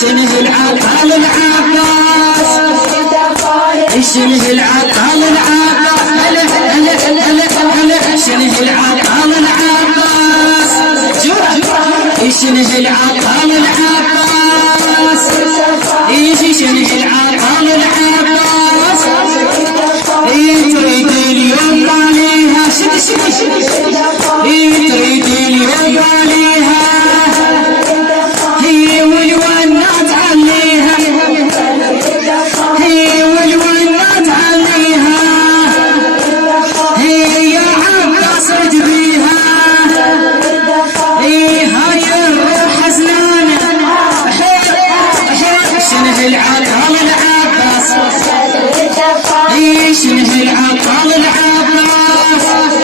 شنه العطال العباس شنه العطال العباس شنه العطال العباس شنه العطال العباس شنه العطال العباس تريد اليوم عليها تريد